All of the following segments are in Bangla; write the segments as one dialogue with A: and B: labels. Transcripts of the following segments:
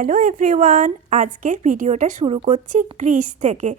A: হ্যালো এভরিওয়ান আজকের ভিডিওটা শুরু করছি গ্রিস থেকে।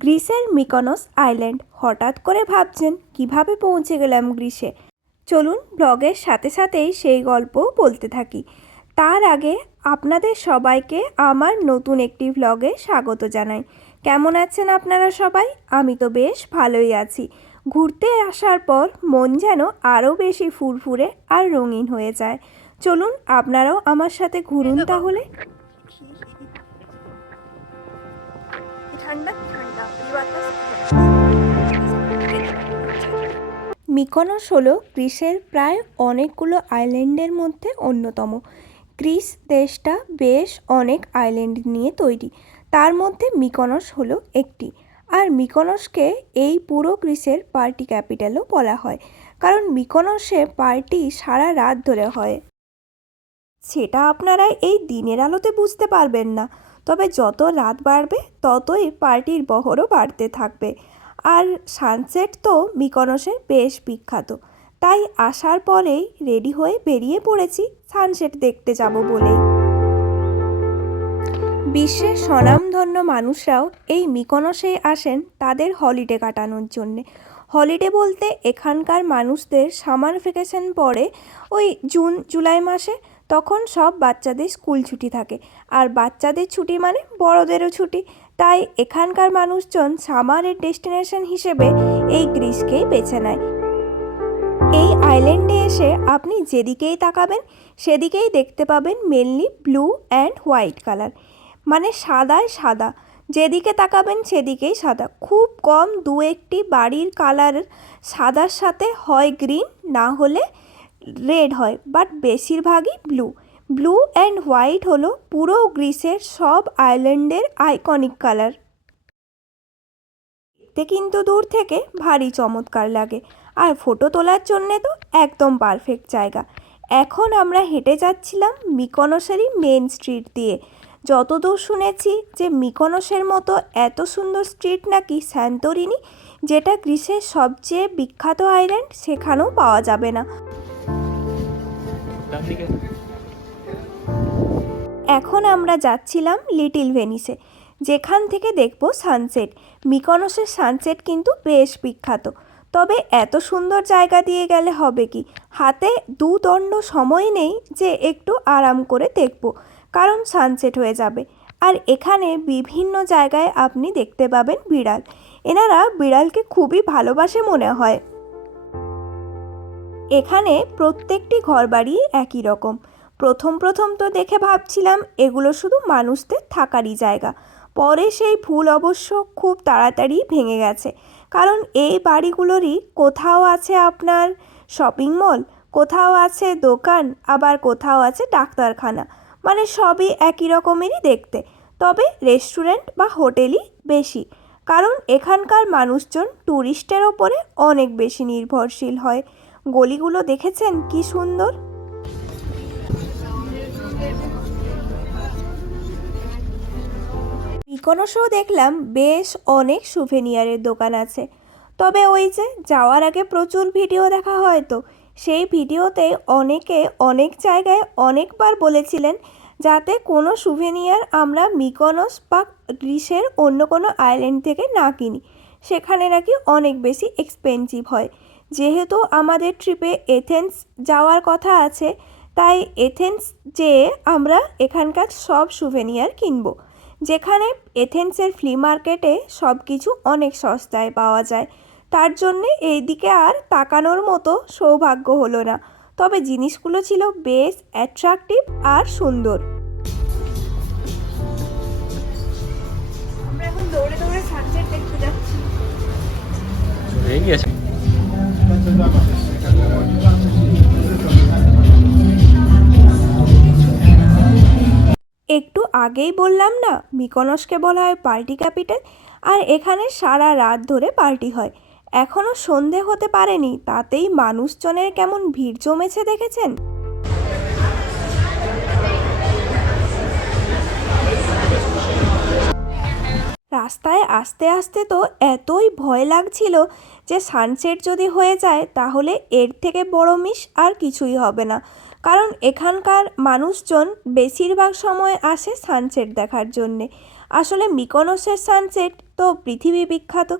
A: গ্রিসের মিকনস আইল্যান্ড হঠাৎ করে ভাবছেন কীভাবে পৌঁছে গেলাম গ্রিসে? চলুন ব্লগের সাথে সাথেই সেই গল্পও বলতে থাকি। তার আগে আপনাদের সবাইকে আমার নতুন একটি ব্লগে স্বাগত জানাই। কেমন আছেন আপনারা সবাই? আমি তো বেশ ভালোই আছি। ঘুরতে আসার পর মন যেন আরও বেশি ফুরফুরে আর রঙিন হয়ে যায়। চলুন আপনারাও আমার সাথে ঘুরুন তাহলে। মিকনস হলো গ্রিসের প্রায় অনেকগুলো আইল্যান্ডের মধ্যে অন্যতম। গ্রিস দেশটা বেশ অনেক আইল্যান্ড নিয়ে তৈরি। তার মধ্যে মিকনস হলো একটি। আর মিকনসকে এই পুরো গ্রিসের পার্টি ক্যাপিটালও বলা হয়। কারণ মিকনসে পার্টি সারা রাত ধরে হয়। সেটা আপনারা এই দিনের আলোতে বুঝতে পারবেন না। তবে যত রাত বাড়বে, ততই পার্টির বহরও বাড়তে থাকবে। আর সানসেট তো মিকনসের বেশ বিখ্যাত। তাই আসার পরেই রেডি হয়ে বেরিয়ে পড়েছি সানসেট দেখতে যাব বলেই। বিশ্বের স্বনামধন্য মানুষরাও এই মিকনসে আসেন তাদের হলিডে কাটানোর জন্যে। হলিডে বলতে এখানকার মানুষদের সামার ভ্যাকেশন পড়ে ওই জুন, জুলাই মাসে তখন সব বাচ্চাদের স্কুল ছুটি থাকে। আর বাচ্চাদের ছুটি মানে বড়দেরও ছুটি। তাই এখানকার মানুষজন সামারের ডেস্টিনেশন হিসেবে এই গ্রিসকেই বেছে নেয়। এই আইল্যান্ডে এসে আপনি যেদিকেই তাকাবেন, সেদিকেই দেখতে পাবেন mainly blue and white colour. মানে সাদায় সাদা। যেদিকে তাকাবেন, সেদিকেই সাদা। খুব কম দু একটি বাড়ির কালার সাদার সাথে হয় গ্রিন, না হলে রেড হয় বাট বেশিরভাগই ব্লু ব্লু অ্যান্ড হোয়াইট হলো পুরো গ্রিসের সব আইল্যান্ডের আইকনিক কালার দেখতে কিন্তু দূর থেকে ভারী চমৎকার লাগে। আর ফটো তোলার জন্যে তো একদম পারফেক্ট জায়গা। এখন আমরা হেঁটে যাচ্ছিলাম মিকনসেরই মেন স্ট্রিট দিয়ে। যতদূর শুনেছি যে মিকনসের মতো এত সুন্দর স্ট্রিট নাকি স্যান্তরিনি যেটা গ্রিসের সবচেয়ে বিখ্যাত আইল্যান্ড সেখানেও পাওয়া যাবে না। এখন আমরা যাচ্ছিলাম লিটিল ভেনিসে, যেখান থেকে দেখব সানসেট। মিকনসের সানসেট কিন্তু বেশ বিখ্যাত। তবে এত সুন্দর জায়গা দিয়ে গেলে হবে কি? হাতে দু দণ্ড সময় নেই যে একটু আরাম করে দেখব, কারণ সানসেট হয়ে যাবে। আর এখানে বিভিন্ন জায়গায় আপনি দেখতে পাবেন বিড়াল। এনারা বিড়ালকে খুবই ভালোবাসে মনে হয়। এখানে প্রত্যেকটি ঘরবাড়ি একই রকম। প্রথম প্রথম তো দেখে ভাবছিলাম এগুলো শুধু মানুষদের থাকারই জায়গা। পরে সেই ভুল অবশ্য খুব তাড়াতাড়ি ভেঙে গেছে। কারণ এই বাড়িগুলোরই কোথাও আছে আপনার শপিং মল, কোথাও আছে দোকান, আবার কোথাও আছে ডাক্তারখানা। মানে সবই একই রকমেরই দেখতে। তবে রেস্টুরেন্ট বা হোটেলই বেশি। কারণ এখানকার মানুষজন ট্যুরিস্টের ওপরে অনেক বেশি নির্ভরশীল হয়। গলিগুলো দেখেছেন? কি সুন্দর। মিকনসেও দেখলাম, বেশ অনেক সুভেনিয়ারের দোকান আছে। তবে ওই যে, যাওয়ার আগে প্রচুর ভিডিও দেখা হয় তো। সেই ভিডিওতে অনেকে অনেক জায়গায় অনেকবার বলেছিলেন, যাতে কোনো সুভেনিয়ার আমরা মিকনস বা গ্রিসের অন্য কোনো আইল্যান্ড থেকে না কিনি। সেখানে নাকি অনেক বেশি এক্সপেন্সিভ হয়। যেহেতু আমাদের ট্রিপে এথেন্স যাওয়ার কথা আছে তাই এথেন্স যেয়ে আমরা এখানকার সব সুভেনিয়ার কিনব যেখানে এথেন্সের ফ্লি মার্কেটে সব কিছু অনেক সস্তায় পাওয়া যায়। তার জন্যে এই দিকে আর তাকানোর মতো সৌভাগ্য হলো না তবে জিনিসগুলো ছিল বেশ অ্যাট্রাকটিভ আর সুন্দর। আমরা এখন দৌড়ে দৌড়ে সানসেট দেখতে যাচ্ছি।
B: গেছে
A: একটু আগেই বললাম না মিকনসকে বলা হয় পার্টি ক্যাপিটাল আর এখানে সারা রাত ধরে পার্টি হয়। এখনও সন্ধে হতে পারেনি, তাতেই মানুষজনের কেমন ভিড় জমেছে দেখেছেন? রাস্তায় আসতে আসতে তো এতই ভয় লাগছিল যে সানসেট যদি হয়ে যায় তাহলে এর থেকে বড় মিস আর কিছুই হবে না। কারণ এখানকার মানুষজন বেশিরভাগ সময় আসে সানসেট দেখার জন্যে। আসলে মিকোনসের সানসেট তো পৃথিবী বিখ্যাত,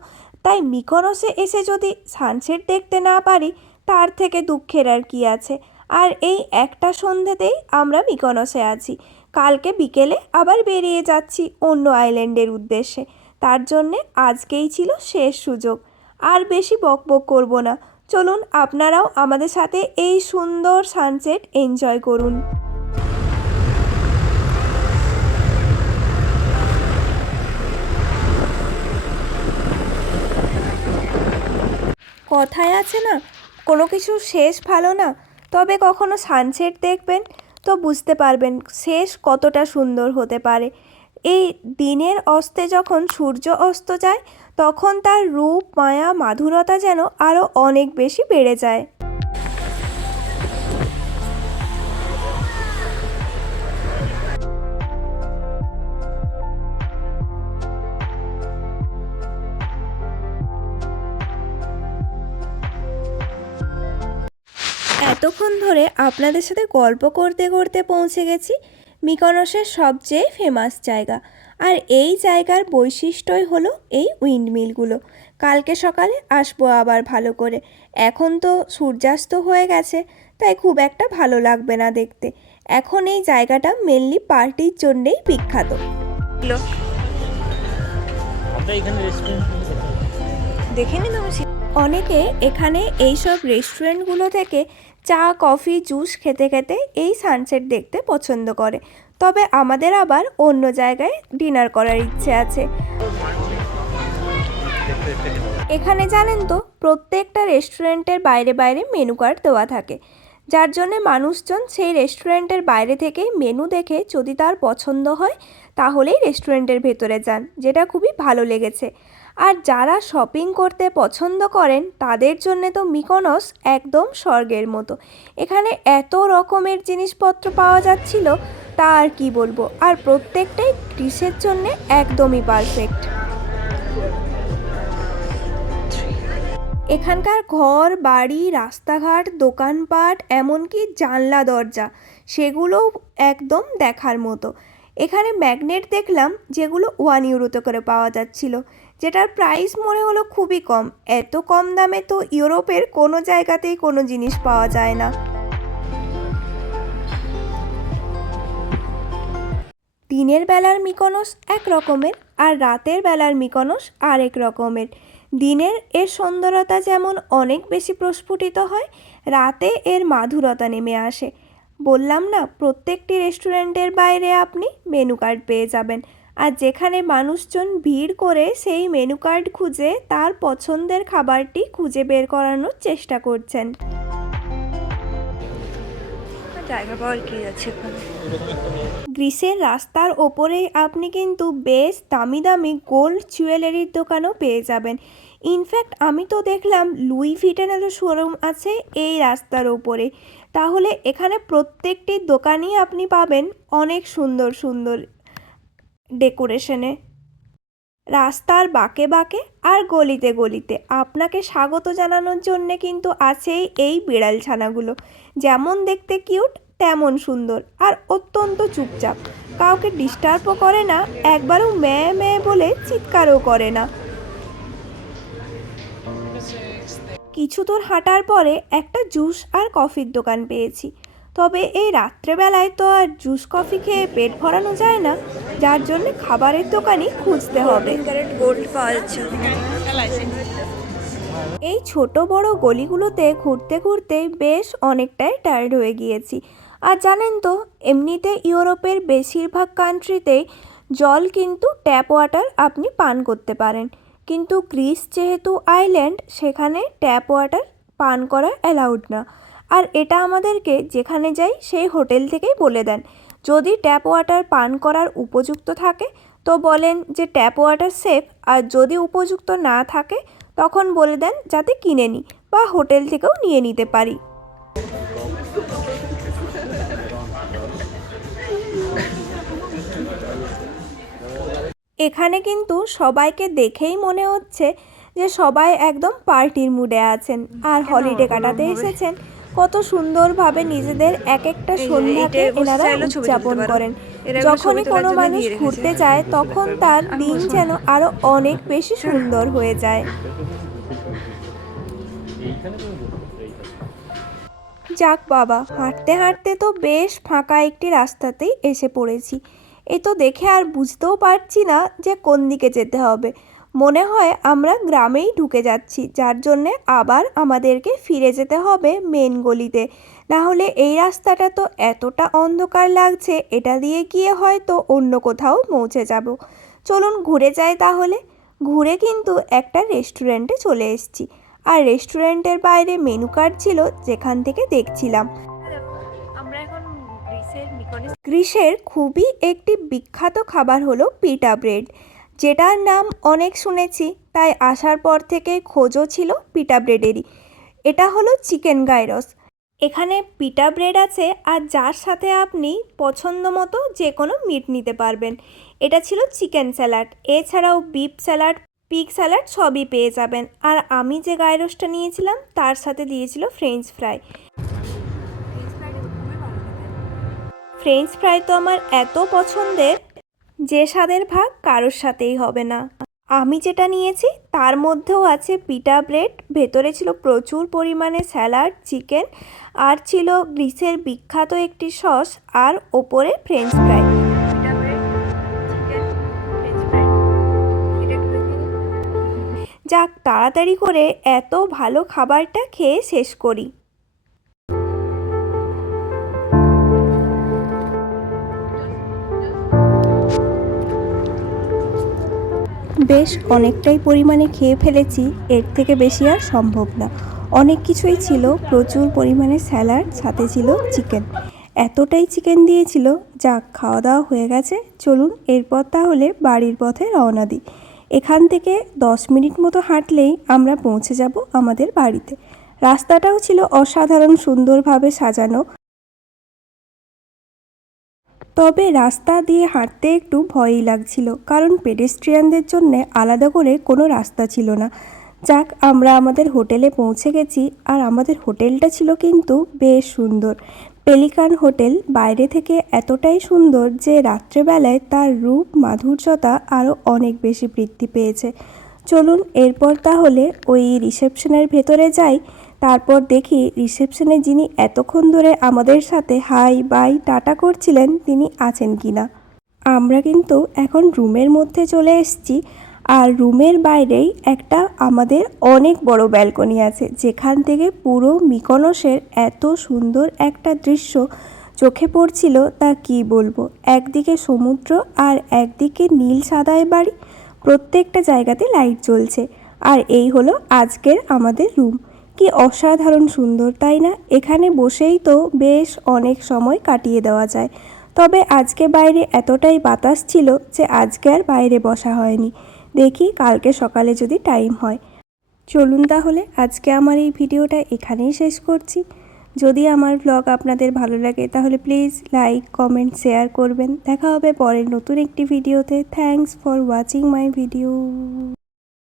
A: তাই মিকোনসে এসে যদি সানসেট দেখতে না পারি তার থেকে দুঃখের আর কি আছে। আর এই একটা সন্ধ্যেতেই আমরা মিকোনসে আছি। কালকে বিকেলে আবার বেরিয়ে যাচ্ছি অন্য আইল্যান্ডের উদ্দেশ্যে। তার জন্যে আজকেই ছিল শেষ সুযোগ। আর বেশি বকবক করব না। চলুন আপনারাও আমাদের সাথে এই সুন্দর সানসেট এনজয় করুন। কথায় আছে না, কোনো কিছু শেষ ভালো না, তবে কখনো সানসেট দেখবেন। তো বুঝতে পারবেন শেষ কতটা সুন্দর হতে পারে। এই দিনের অস্তে যখন সূর্য অস্ত যায়, তখন তার রূপ, মায়া, মাধুরতা যেন আরও অনেক বেশি বেড়ে যায়। ধরে আপনাদের সাথে গল্প করতে করতে পৌঁছে গেছি মিকনসের সবচেয়ে ফেমাস জায়গা। আর এই জায়গার বৈশিষ্ট্যই হলো এই উইন্ডমিলগুলো কালকে সকালে আসব আবার ভালো করে। এখন তো সূর্যাস্ত হয়ে গেছে তাই খুব একটা ভালো লাগবে না দেখতে। এখন এই জায়গাটা মেনলি পার্টির জন্যেই বিখ্যাত। দেখে নিন অনেকে এখানে এইসব রেস্টুরেন্টগুলো থেকে চা, কফি, জুস খেতে খেতে এই সানসেট দেখতে পছন্দ করে। তবে আমাদের আবার অন্য জায়গায় ডিনার করার ইচ্ছে আছে। এখানে জানেন তো, প্রত্যেকটা রেস্টুরেন্টের বাইরে বাইরে মেনু কার্ড দেওয়া থাকে। যার জন্য মানুষজন সেই রেস্টুরেন্টের বাইরে থেকে মেনু দেখে যদি তার পছন্দ হয়, তাহলেই রেস্টুরেন্টের ভেতরে যান, যেটা খুবই ভালো লেগেছে। আর যারা শপিং করতে পছন্দ করেন, তাদের জন্য তো মিকোনস একদম স্বর্গের মতো। এখানে এত রকমের জিনিসপত্র পাওয়া যাচ্ছিল, তা আর কি বলব? আর প্রত্যেকটাই গ্রীষ্মের জন্য একদমই পারফেক্ট এখানকার ঘর, বাড়ি, রাস্তাঘাট, দোকানপাট, এমনকি জানলা, দরজা, সেগুলোও একদম দেখার মতো। এখানে ম্যাগনেট দেখলাম, যেগুলো ওয়ান ইউরোতে করে পাওয়া যাচ্ছিল। যেটার প্রাইস মনে হলো খুবই কম। এত কম দামে তো ইউরোপের কোনো জায়গাতেই কোনো জিনিস পাওয়া যায় না। দিনের বেলার মিকনস এক রকমের আর রাতের বেলার মিকনস আরেক রকমের। দিনের এর সুন্দরতা যেমন অনেক বেশি প্রস্ফুটিত হয়, রাতে এর মাধুরতা নেমে আসে। বললাম না প্রত্যেকটি রেস্টুরেন্টের বাইরে আপনি মেনু কার্ড পেয়ে যাবেন। আর যেখানে মানুষজন ভিড় করে সেই মেনু কার্ড খুঁজে তার পছন্দের খাবারটি খুঁজে বের করানোর চেষ্টা করছেন। জায়গা পাওয়ার কি আছে গ্রিসের রাস্তার ওপরেই আপনি কিন্তু বেশ দামি দামি গোল্ড জুয়েলারির দোকানও পেয়ে যাবেন। ইনফ্যাক্ট আমি তো দেখলাম লুই ভিটেনেরও শোরুম আছে এই রাস্তার ওপরে তাহলে এখানে প্রত্যেকটি দোকানই আপনি পাবেন অনেক সুন্দর সুন্দর ডেকোরেশনে রাস্তার বাঁকে বাঁকে আর গলিতে গলিতে। আপনাকে স্বাগত জানানোর জন্যে কিন্তু আছেই এই বিড়াল ছানাগুলো। যেমন দেখতে কিউট তেমন সুন্দর আর অত্যন্ত চুপচাপ। কাউকে ডিস্টার্বও করে না, একবারও ম্যায় ম্যায় বলে চিৎকারও করে না। কিছু দূর হাঁটার পরে একটা জুস আর কফির দোকান পেয়েছি। তবে এই রাত্রেবেলায় তো আর জুস কফি খেয়ে পেট ভরানো যায় না, যার জন্য খাবারের দোকানই খুঁজতে হবে। এই ছোট বড় গলিগুলোতে ঘুরতে ঘুরতে বেশ অনেকটাই টায়ার্ড হয়ে গিয়েছি। আর জানেন তো, এমনিতে ইউরোপের বেশিরভাগ কান্ট্রিতেই জল কিন্তু ট্যাপ ওয়াটার আপনি পান করতে পারেন। কিন্তু গ্রিস যেহেতু আইল্যান্ড, সেখানে ট্যাপ ওয়াটার পান করা অ্যালাউড না। আর এটা আমাদেরকে যেখানে যাই, সেই হোটেল থেকেই বলে দেন। যদি ট্যাপ ওয়াটার পান করার উপযুক্ত থাকে, তো বলেন যে ট্যাপ ওয়াটার সেফ, আর যদি উপযুক্ত না থাকে, তখন বলে দেন যাতে কিনে নিই বা হোটেল থেকেও নিয়ে নিতে পারি। এখানে কিন্তু সবাইকে দেখেই মনে হচ্ছে যে সবাই একদম পার্টির মুডে আছেন। আর হলিডে কাটাতে এসেছেন। কত সুন্দরভাবে নিজেদের এক একটা সন্ধ্যাকে এনারা উদযাপন করেন। যখনই কোনো মানুষ ঘুরতে যায় তখন তার দিন যেন আরও অনেক বেশি সুন্দর হয়ে যায়। যাক বাবা হাঁটতে হাঁটতে তো বেশ ফাঁকা একটি রাস্তাতেই এসে পড়েছি। এ তো দেখে আর বুঝতেও পারছি না যে কোন দিকে যেতে হবে। মনে হয় আমরা গ্রামেই ঢুকে যাচ্ছি, যার জন্যে আবার আমাদেরকে ফিরে যেতে হবে মেন গলিতে। না হলে এই রাস্তাটা তো এতটা অন্ধকার লাগছে, এটা দিয়ে গিয়ে হয়তো অন্য কোথাও পৌঁছে যাব। চলুন ঘুরে যাই তাহলে। ঘুরে কিন্তু একটা রেস্টুরেন্টে চলে এসেছি। আর রেস্টুরেন্টের বাইরে মেনু কার্ড ছিল, যেখান থেকে দেখছিলাম।
C: গ্রিসের
A: খুবই একটি বিখ্যাত খাবার হলো পিটা ব্রেড, যেটার নাম অনেক শুনেছি, তাই আসার পর থেকে খোঁজও ছিল পিটা ব্রেডেরই। এটা হলো চিকেন গাইরস। এখানে পিটা ব্রেড আছে আর যার সাথে আপনি পছন্দ মতো যে কোনো মিট নিতে পারবেন। এটা ছিল চিকেন স্যালাড। এছাড়াও বিফ স্যালাড পিক স্যালাড সবই পেয়ে যাবেন। আর আমি যে গাইরসটা নিয়েছিলাম, তার সাথে দিয়েছিল ফ্রেঞ্চ ফ্রাই। ফ্রেঞ্চ ফ্রাই তো আমার এত পছন্দের যে স্বাদের ভাগ কারোর সাথেই হবে না। আমি যেটা নিয়েছি তার মধ্যেও আছে পিটা ব্রেড ভেতরে ছিল প্রচুর পরিমাণে স্যালাড চিকেন আর ছিল গ্রিসের বিখ্যাত একটি সস আর ওপরে ফ্রেঞ্চ ফ্রাই। যাক তাড়াতাড়ি করে এত ভালো খাবারটা খেয়ে শেষ করি। বেশ অনেকটাই পরিমাণে খেয়ে ফেলেছি, এর থেকে বেশি আর সম্ভব না। অনেক কিছুই ছিল, প্রচুর পরিমাণে স্যালাড, সাথে ছিল চিকেন। এতটাই চিকেন দিয়েছিল, যাক খাওয়া দাওয়া হয়ে গেছে, চলুন এরপর তাহলে বাড়ির পথে রওনা দিই। এখান থেকে দশ মিনিট মতো হাঁটলেই আমরা পৌঁছে যাব আমাদের বাড়িতে। রাস্তাটাও ছিল অসাধারণ সুন্দরভাবে সাজানো তবে রাস্তা দিয়ে হাঁটতে একটু ভয়ই লাগছিল, কারণ পেডেস্ট্রিয়ানদের জন্য আলাদা করে কোনো রাস্তা ছিল না। যাক, আমরা আমাদের হোটেলে পৌঁছে গেছি, আর আমাদের হোটেলটা ছিল কিন্তু বেশ সুন্দর। পেলিকান হোটেল বাইরে থেকে এতটাই সুন্দর যে রাত্রেবেলায় তার রূপ, মাধুর্যতা আরও অনেক বেশি বৃদ্ধি পেয়েছে। চলুন, এরপর তাহলে ওই রিসেপশনের ভেতরে যাই। তারপর দেখি রিসেপশনে যিনি এতক্ষণ ধরে আমাদের সাথে হাই বাই টাটা করছিলেন, তিনি আছেন কি না? আমরা কিন্তু এখন রুমের মধ্যে চলে এসেছি আর রুমের বাইরেই একটা আমাদের অনেক বড় ব্যালকনি আছে, যেখান থেকে পুরো মিকনসের এত সুন্দর একটা দৃশ্য চোখে পড়ছিল, তা কি বলব? একদিকে সমুদ্র আর একদিকে নীল সাদায় বাড়ি, প্রত্যেকটা জায়গাতে লাইট জ্বলছে। আর এই হলো আজকের আমাদের রুম। কি অসাধারণ সুন্দর, তাই না? এখানে বসেই তো বেশ অনেক সময় কাটিয়ে দেওয়া যায়। তবে আজকে বাইরে এতটাই বাতাস ছিল যে আজকে আর বাইরে বসা হয়নি। দেখি কালকে সকালে যদি টাইম হয়। চলুন তাহলে, আজকে আমার এই ভিডিওটা এখানেই শেষ করছি। যদি আমার ব্লগ আপনাদের ভালো লাগে, তাহলে প্লিজ লাইক কমেন্ট শেয়ার করবেন। দেখা হবে পরের নতুন একটি ভিডিওতে। Thanks for watching my video